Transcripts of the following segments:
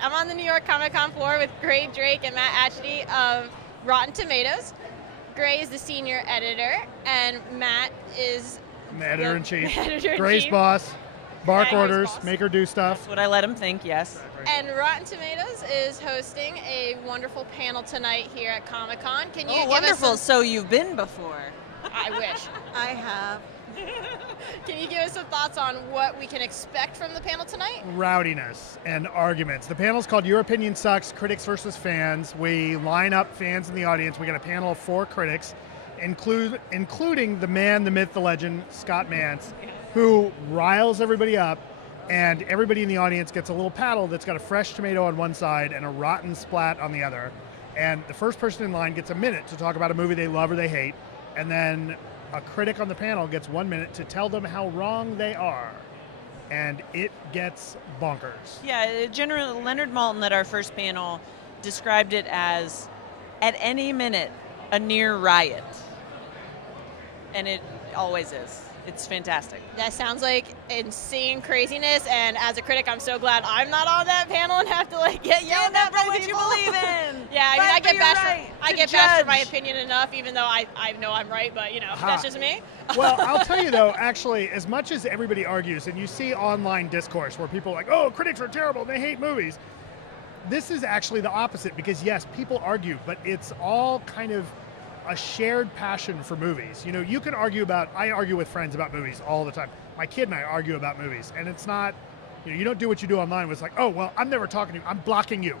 right, I'm on the New York Comic Con floor with Grae Drake and Matt Atichity of Rotten Tomatoes. Grae is the senior editor, and Matt is the editor-in-chief. Grace boss, bark orders, boss. make her do stuff. That's what I let him think, yes. And Rotten Tomatoes is hosting a wonderful panel tonight here at Comic Con. Can you give wonderful. us So you've been before. I wish. I have. Can you give us some thoughts on what we can expect from the panel tonight? Rowdiness and arguments. The panel's called Your Opinion Sucks, Critics versus Fans. We line up fans in the audience. We got a panel of 4 critics, including the man, the myth, the legend, Scott Mantz, who riles everybody up, and everybody in the audience gets a little paddle that's got a fresh tomato on one side and a rotten splat on the other. And the first person in line gets a minute to talk about a movie they love or they hate, and then a critic on the panel gets 1 minute to tell them how wrong they are. And it gets bonkers. Yeah, General Leonard Maltin at our first panel described it as, at any minute, a near riot. And it always is. It's fantastic. That sounds like insane craziness, and as a critic, I'm so glad I'm not on that panel and have to get yelled at by what people. you believe in. Yeah, I mean, I get bashed. Right. I get bashed for my opinion enough, even though I know I'm right, but that's just me. Well, I'll tell you though, actually, as much as everybody argues, and you see online discourse where people are like, oh, critics are terrible, they hate movies. This is actually the opposite, because yes, people argue, but it's all kind of a shared passion for movies. You can argue I argue with friends about movies all the time. My kid and I argue about movies, and it's not, you don't do what you do online where it's like, oh, well, I'm never talking to you, I'm blocking you.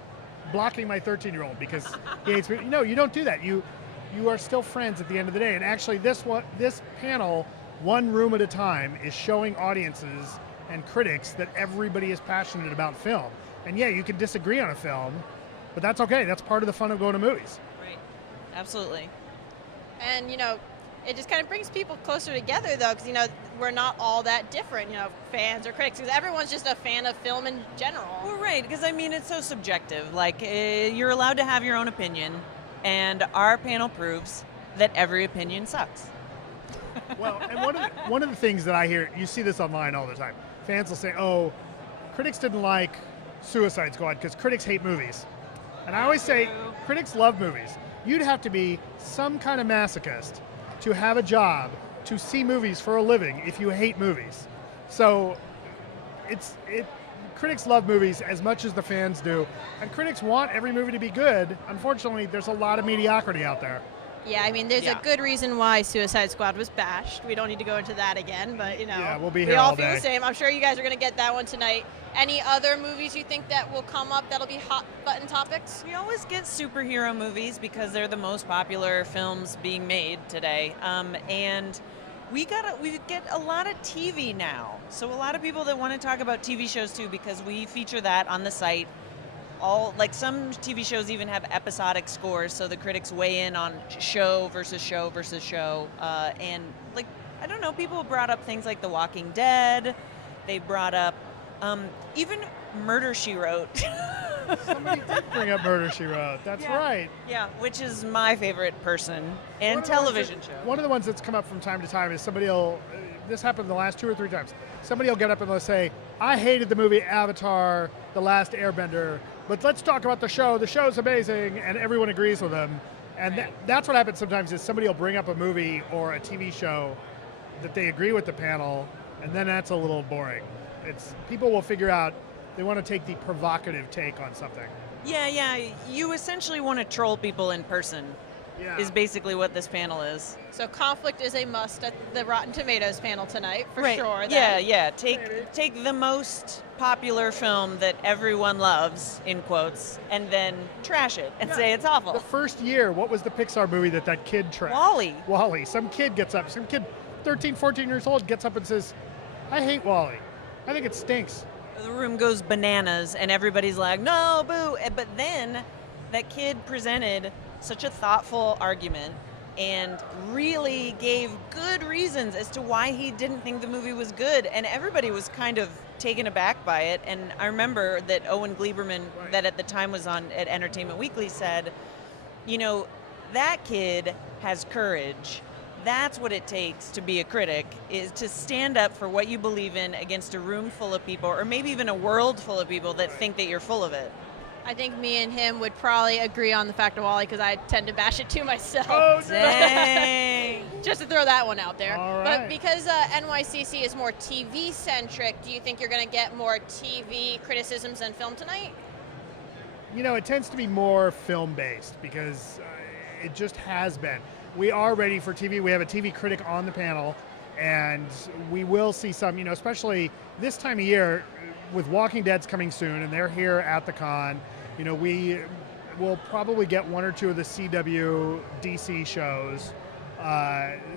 Blocking my 13-year-old because he hates me. No, you don't do that. You are still friends at the end of the day. And actually this panel, one room at a time, is showing audiences and critics that everybody is passionate about film. And yeah, you can disagree on a film, but that's okay. That's part of the fun of going to movies. Right. Absolutely. And it just kind of brings people closer together, though, because we're not all that different, fans or critics, because everyone's just a fan of film in general. Well, right, because it's so subjective. Like, you're allowed to have your own opinion, and our panel proves that every opinion sucks. Well, and one of the things that I hear, you see this online all the time. Fans will say, "Oh, critics didn't like Suicide Squad because critics hate movies," and I always say, critics love movies. You'd have to be some kind of masochist to have a job to see movies for a living if you hate movies. So critics love movies as much as the fans do, and critics want every movie to be good. Unfortunately, there's a lot of mediocrity out there. Yeah, I mean, there's a good reason why Suicide Squad was bashed. We don't need to go into that again, but yeah, we'll be here we all all feel day. the same. I'm sure you guys are going to get that one tonight. Any other movies you think that will come up that'll be hot button topics? We always get superhero movies because they're the most popular films being made today, and we get a lot of TV now. So a lot of people that want to talk about TV shows too, because we feature that on the site. Some TV shows even have episodic scores, so the critics weigh in on show versus show versus show. And I don't know, people brought up things like The Walking Dead. They brought up even Murder, She Wrote. Somebody did bring up Murder, She Wrote. That's right. Yeah, which is my favorite person and television show. One of the ones that's come up from time to time is this happened the last 2 or 3 times. Somebody will get up and they'll say, I hated the movie Avatar, The Last Airbender, but let's talk about the show. The show's amazing, and everyone agrees with them. And that's what happens sometimes is somebody will bring up a movie or a TV show that they agree with the panel, and then that's a little boring. People will figure out they want to take the provocative take on something. Yeah. You essentially want to troll people in person. Yeah. Is basically what this panel is. So conflict is a must at the Rotten Tomatoes panel tonight, for sure. Yeah. Take the most popular film that everyone loves, in quotes, and then trash it and say it's awful. The first year, what was the Pixar movie that kid trashed? WALL-E. Some kid gets up, 13, 14 years old, gets up and says, I hate WALL-E. I think it stinks. The room goes bananas, and everybody's like, no, boo. But then that kid presented such a thoughtful argument and really gave good reasons as to why he didn't think the movie was good, and everybody was kind of taken aback by it. And I remember that Owen Gleiberman, that at the time was on at Entertainment Weekly, said, that kid has courage. That's what it takes to be a critic, is to stand up for what you believe in against a room full of people, or maybe even a world full of people that think that you're full of it. I think me and him would probably agree on the fact of Wall-E because I tend to bash it too myself. Oh, Dang. Just to throw that one out there. All But right. because NYCC is more TV-centric, do you think you're going to get more TV criticisms than film tonight? You know, it tends to be more film-based because it just has been. We are ready for TV. We have a TV critic on the panel, and we will see some, you know, especially this time of year with Walking Dead's coming soon, and they're here at the con. You know, we will probably get one or two of the CW DC shows.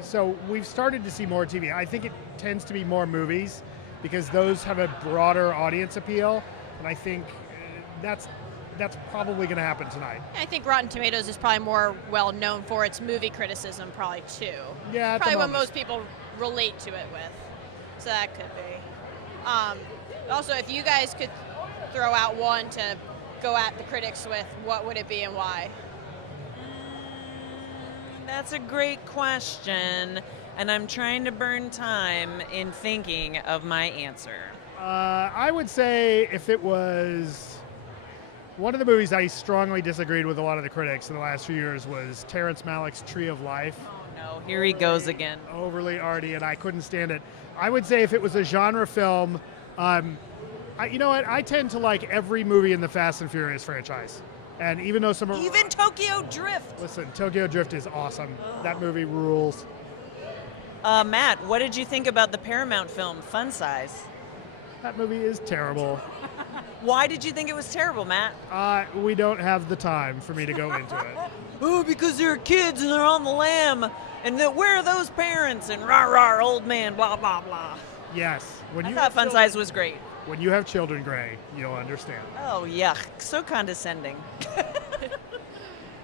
So we've started to see more TV. I think it tends to be more movies because those have a broader audience appeal, and I think that's probably going to happen tonight. I think Rotten Tomatoes is probably more well known for its movie criticism, probably too. Yeah, at the probably what moment. most people relate to it with. So that could be. Also, if you guys could throw out one to go at the critics with, what would it be and why? That's a great question, and I'm trying to burn time in thinking of my answer. I would say if it was one of the movies I strongly disagreed with a lot of the critics in the last few years was Terrence Malick's Tree of Life. No, here he goes again. Overly arty, and I couldn't stand it. I would say if it was a genre film, you know what? I tend to like every movie in the Fast and Furious franchise. And even though some Even Tokyo Drift. Listen, Tokyo Drift is awesome. That movie rules. Matt, what did you think about the Paramount film Fun Size? That movie is terrible. Why did you think it was terrible, Matt? We don't have the time for me to go into it. Oh, because they're kids and they're on the lam, and where are those parents? And rah rah, old man, blah blah blah. Yes. When I you thought have Fun children- Size was great. When you have children, Grae, you'll understand. Oh yuck, so condescending.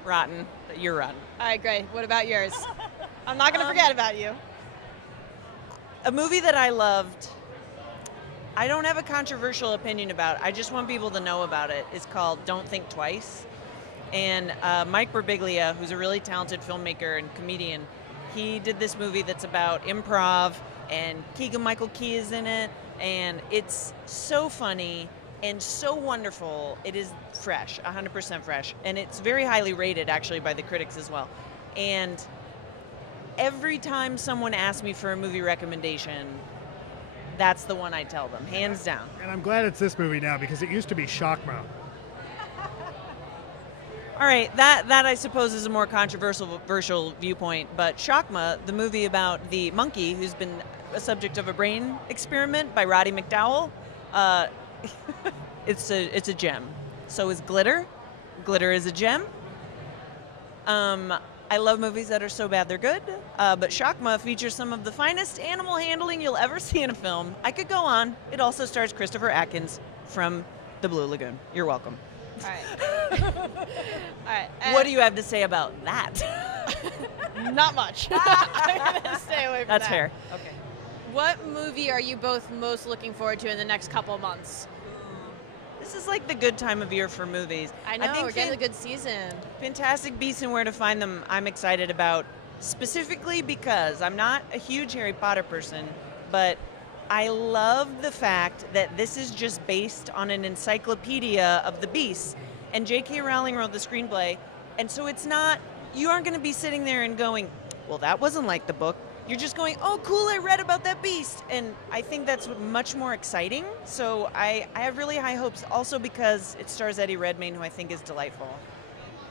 Rotten. You're rotten. All right, great. What about yours? I'm not going to forget about you. A movie that I loved, I don't have a controversial opinion about. I just want people to know about it. It's called Don't Think Twice. And Mike Birbiglia, who's a really talented filmmaker and comedian, he did this movie that's about improv, and Keegan-Michael Key is in it, and it's so funny and so wonderful. It is fresh, 100% fresh, and it's very highly rated actually by the critics as well. And every time someone asks me for a movie recommendation, that's the one I tell them, hands down. And I'm glad it's this movie now because it used to be Shockmo. All right, that I suppose is a more controversial viewpoint, but Shockma, the movie about the monkey who's been a subject of a brain experiment by Roddy McDowell, it's a gem. So is Glitter. Glitter is a gem. I love movies that are so bad they're good, but Shockma features some of the finest animal handling you'll ever see in a film. I could go on. It also stars Christopher Atkins from The Blue Lagoon. You're welcome. All right. All right. What do you have to say about that? Not much. I'm going to stay away from That's that. fair. Okay. What movie are you both most looking forward to in the next couple of months? This is like the good time of year for movies. I know, think we're getting a good season. Fantastic Beasts and Where to Find Them, I'm excited about, specifically because I'm not a huge Harry Potter person, but I love the fact that this is just based on an encyclopedia of the beasts. And J.K. Rowling wrote the screenplay, and so it's not, you aren't going to be sitting there and going, well, that wasn't like the book. You're just going, oh, cool, I read about that beast. And I think that's much more exciting. So I have really high hopes, also because it stars Eddie Redmayne, who I think is delightful.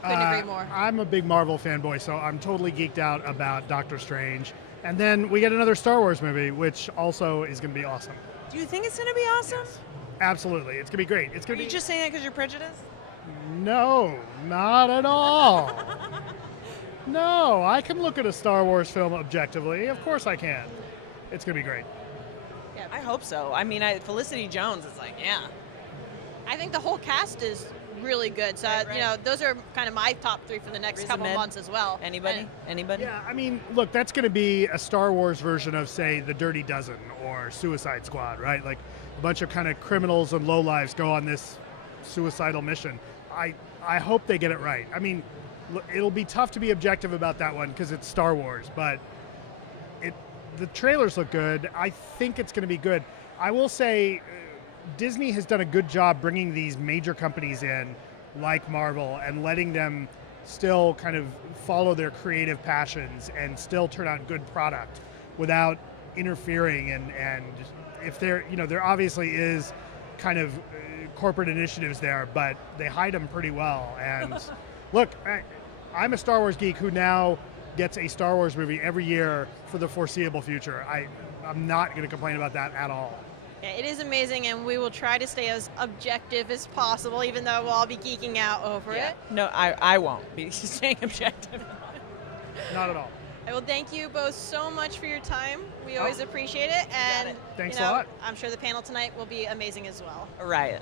Couldn't agree more. I'm a big Marvel fanboy, so I'm totally geeked out about Doctor Strange. And then we get another Star Wars movie, which also is going to be awesome. Do you think it's going to be awesome? Absolutely. It's going to be great. It's Are going to you be... just saying that because you're prejudiced? No, not at all. No, I can look at a Star Wars film objectively. Of course I can. It's going to be great. Yeah, I hope so. I mean, Felicity Jones is like, yeah. I think the whole cast is really good. So, Right. you know, those are kind of my top three for the next Riz couple Ahmed? months as well. Anybody? Anybody? Yeah, I mean, look, that's going to be a Star Wars version of, say, The Dirty Dozen or Suicide Squad, right? Like a bunch of kind of criminals and lowlives go on this suicidal mission. I hope they get it right. I mean, look, it'll be tough to be objective about that one because it's Star Wars, but the trailers look good. I think it's going to be good. I will say Disney has done a good job bringing these major companies in like Marvel and letting them still kind of follow their creative passions and still turn out good product without interfering. And if there, there obviously is kind of corporate initiatives there, but they hide them pretty well. And look, I'm a Star Wars geek who now gets a Star Wars movie every year for the foreseeable future. I'm not going to complain about that at all. Yeah, it is amazing, and we will try to stay as objective as possible, even though we'll all be geeking out over it. No, I won't be staying objective. Not at all. I will thank you both so much for your time. We always appreciate it, and Thanks a lot. I'm sure the panel tonight will be amazing as well. A riot.